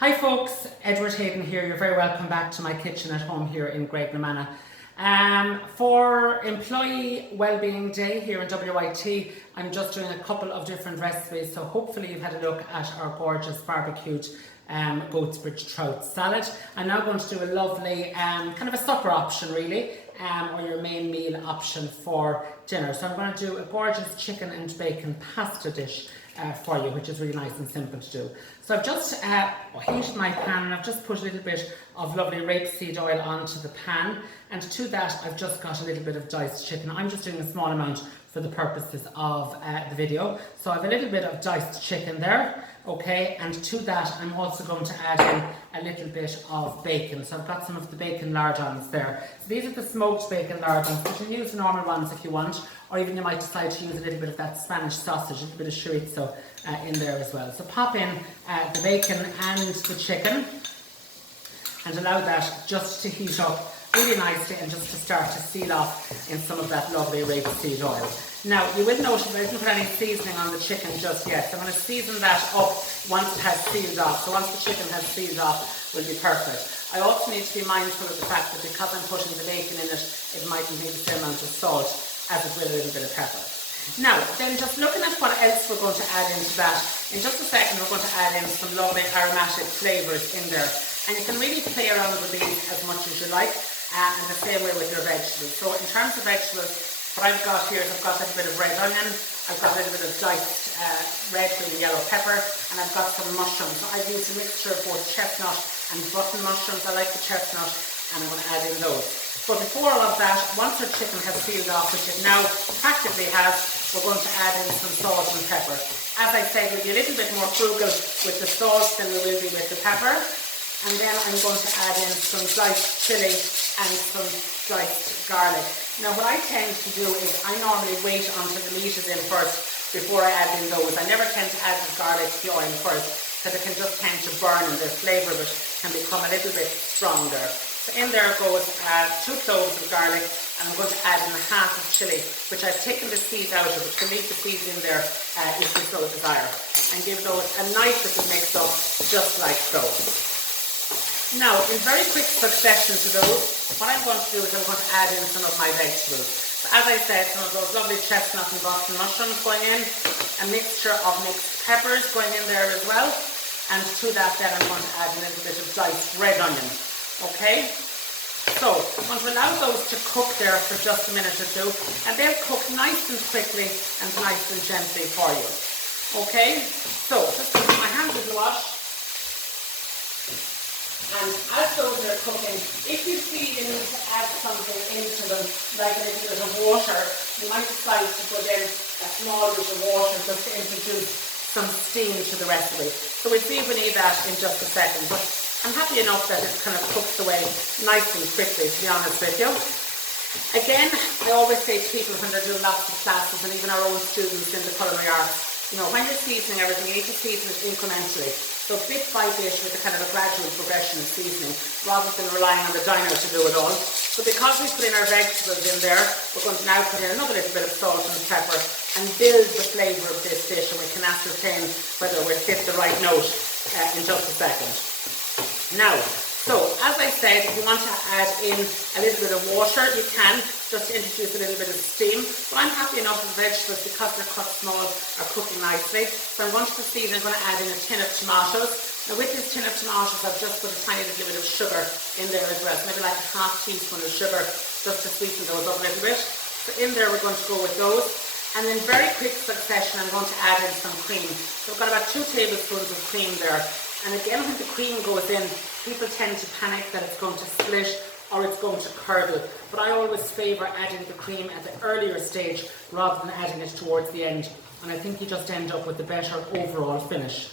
Hi folks, Edward Hayden here. You're very welcome back to my kitchen at home here in Graiguenamanagh. For Employee Wellbeing Day here in WIT, I'm just doing a couple of different recipes, so hopefully you've had a look at our gorgeous barbecued goat's bridge trout salad. I'm now going to do a lovely kind of a supper option really, or your main meal option for dinner. So I'm going to do a gorgeous chicken and bacon pasta dish for you, which is really nice and simple to do. So I've just heated my pan and I've just put a little bit of lovely rapeseed oil onto the pan, and to that I've just got a little bit of diced chicken. I'm just doing a small amount for the purposes of the video. So I have a little bit of diced chicken there, okay, and to that I'm also going to add in a little bit of bacon. So I've got some of the bacon lardons there. So these are the smoked bacon lardons, but you can use the normal ones if you want, or even you might decide to use a little bit of that Spanish sausage, a little bit of chorizo in there as well. So pop in the bacon and the chicken and allow that just to heat up really nicely and just to start to seal off in some of that lovely rapeseed oil. Now you will notice I didn't put any seasoning on the chicken just yet, so I'm going to season that up once it has sealed off. So once the chicken has sealed off will be perfect. I also need to be mindful of the fact that because I'm putting the bacon in it, it mightn't need the same amount of salt as it will a little bit of pepper. Now, then just looking at what else we're going to add into that, in just a second we're going to add in some lovely aromatic flavours in there. And you can really play around with these as much as you like, and the same way with your vegetables. So in terms of vegetables, what I've got here is I've got a little bit of red onion, I've got a little bit of diced red, green, yellow pepper, and I've got some mushrooms. So I've used a mixture of both chestnut and button mushrooms. I like the chestnut, and I'm going to add in those. But before all of that, once our chicken has sealed off, which it now practically has, we're going to add in some salt and pepper. As I said, we'll be a little bit more frugal with the salt than we will be with the pepper. And then I'm going to add in some diced chilli and some diced garlic. Now what I tend to do is I normally wait until the meat is in first before I add in those. I never tend to add the garlic to the oil first because it can just tend to burn and the flavour of it can become a little bit stronger. So in there goes 2 cloves of garlic, and I'm going to add in a half of chilli, which I've taken the seeds out of it. You can leave the seeds in there if you so desire, and give those a nice little mix up just like so. Now, in very quick succession to those, what I'm going to do is I'm going to add in some of my vegetables. So as I said, some of those lovely chestnut and boston mushrooms going in, a mixture of mixed peppers going in there as well, and to that then I'm going to add a little bit of diced red onion. Okay? So, I'm going to allow those to cook there for just a minute or two, and they'll cook nice and quickly and nice and gently for you. Okay? So, just give my hands a wash. And as those are cooking, if you feel you need to add something into them, like a little bit of water, you might decide to put in a small bit of water just to introduce some steam to the recipe. So we'll see if we need that in just a second. But I'm happy enough that it's kind of cooked away nice and quickly, to be honest with you. Again, I always say to people when they're doing lots of classes, and even our own students in the culinary arts, you know, when you're seasoning everything, you need to season it incrementally. So bit by bit with a kind of a gradual progression of seasoning, rather than relying on the diner to do it all. So because we put in our vegetables in there, we're going to now put in another little bit of salt and pepper and build the flavour of this dish, and we can ascertain whether we've hit the right note in just a second. Now, so as I said, if you want to add in a little bit of water, you can, just to introduce a little bit of steam. But I'm happy enough with vegetables because they're cut small, are cooking nicely. So I'm going to proceed and I'm going to add in a tin of tomatoes. Now with this tin of tomatoes, I've just put a tiny little bit of sugar in there as well. So maybe like a half teaspoon of sugar, just to sweeten those up a little bit. So in there we're going to go with those. And in very quick succession, I'm going to add in some cream. So I've got about 2 tablespoons of cream there. And again, when the cream goes in, people tend to panic that it's going to split or it's going to curdle. But I always favour adding the cream at the earlier stage rather than adding it towards the end. And I think you just end up with a better overall finish.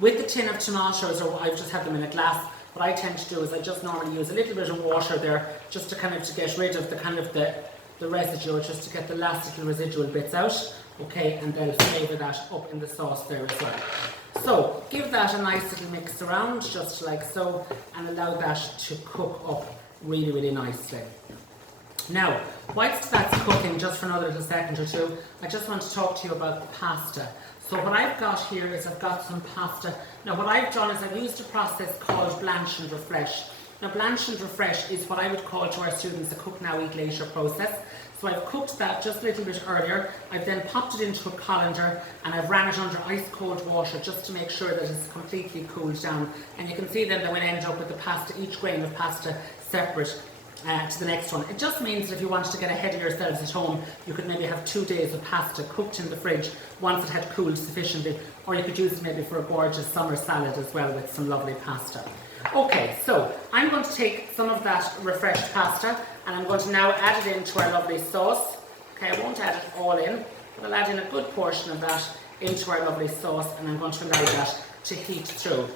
With the tin of tomatoes, or I've just had them in a glass, what I tend to do is I just normally use a little bit of water there just to kind of to get rid of the kind of the residue, or just to get the last little residual bits out. Okay, and then flavour that up in the sauce there as well. So give that a nice little mix around, just like so, and allow that to cook up really, really nicely. Now, whilst that's cooking, just for another little second or two, I just want to talk to you about the pasta. So what I've got here is I've got some pasta. Now what I've done is I've used a process called blanch and refresh. Now blanch and refresh is what I would call to our students a cook now, eat later process. So I've cooked that just a little bit earlier. I've then popped it into a colander and I've ran it under ice cold water just to make sure that it's completely cooled down. And you can see then that we'll end up with the pasta, each grain of pasta separate to the next one. It just means that if you wanted to get ahead of yourselves at home, you could maybe have 2 days of pasta cooked in the fridge once it had cooled sufficiently, or you could use it maybe for a gorgeous summer salad as well with some lovely pasta. Okay, so I'm going to take some of that refreshed pasta and I'm going to now add it into our lovely sauce. Okay, I won't add it all in, but I'll add in a good portion of that into our lovely sauce, and I'm going to allow that to heat through.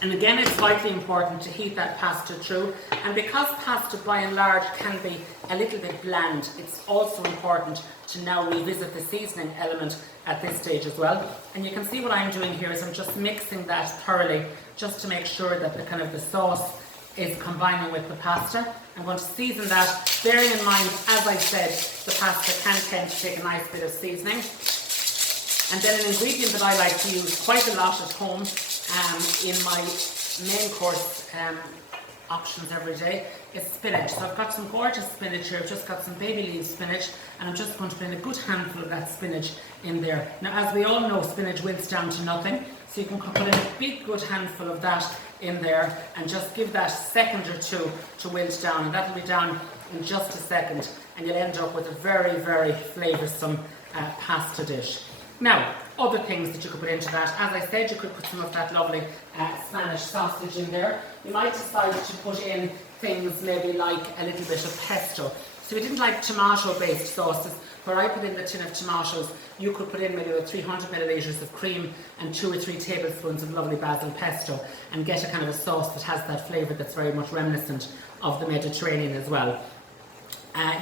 And again, it's vitally important to heat that pasta through, and because pasta by and large can be a little bit bland, it's also important to now revisit the seasoning element at this stage as well. And you can see what I'm doing here is I'm just mixing that thoroughly just to make sure that the sauce is combining with the pasta. I'm going to season that, bearing in mind, as I said, the pasta can tend to take a nice bit of seasoning. And then an ingredient that I like to use quite a lot at home in my main course options every day is spinach. So I've got some gorgeous spinach here. I've just got some baby leaf spinach, and I'm just going to put in a good handful of that spinach in there. Now, as we all know, spinach wilts down to nothing, so you can put in a big good handful of that in there and just give that a second or two to wilt down, and that'll be down in just a second, and you'll end up with a very, very flavoursome pasta dish. Now, other things that you could put into that, as I said, you could put some of that lovely Spanish sausage in there. You might decide to put in things maybe like a little bit of pesto. So if you didn't like tomato-based sauces, where I put in the tin of tomatoes, you could put in maybe about 300 millilitres of cream and 2 or 3 tablespoons of lovely basil pesto, and get a kind of a sauce that has that flavour that's very much reminiscent of the Mediterranean as well.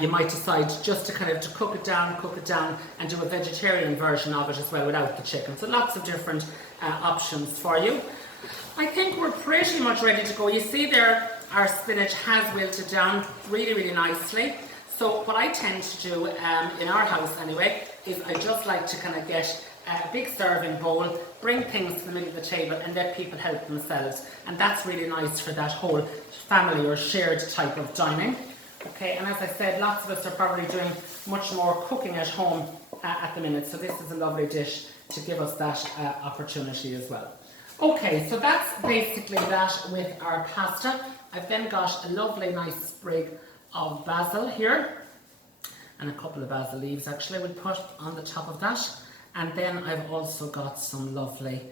You might decide just to to cook it down and do a vegetarian version of it as well without the chicken. So lots of different options for you. I think we're pretty much ready to go. You see there our spinach has wilted down really, really nicely. So what I tend to do in our house anyway is I just like to get a big serving bowl, bring things to the middle of the table and let people help themselves. And that's really nice for that whole family or shared type of dining. Okay, and as I said, lots of us are probably doing much more cooking at home at the minute, so this is a lovely dish to give us that opportunity as well. Okay, so that's basically that with our pasta. I've then got a lovely nice sprig of basil here, and a couple of basil leaves actually we'll put on the top of that. And then I've also got some lovely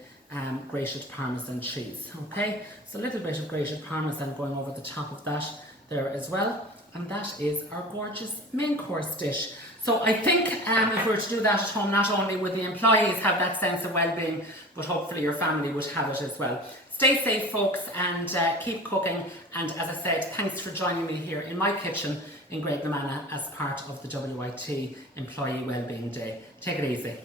grated Parmesan cheese. Okay, so a little bit of grated Parmesan going over the top of that there as well. And that is our gorgeous main course dish. So I think if we were to do that at home, not only would the employees have that sense of well-being, but hopefully your family would have it as well. Stay safe, folks, and keep cooking. And as I said, thanks for joining me here in my kitchen in Graiguenamanagh as part of the WIT Employee Wellbeing Day. Take it easy.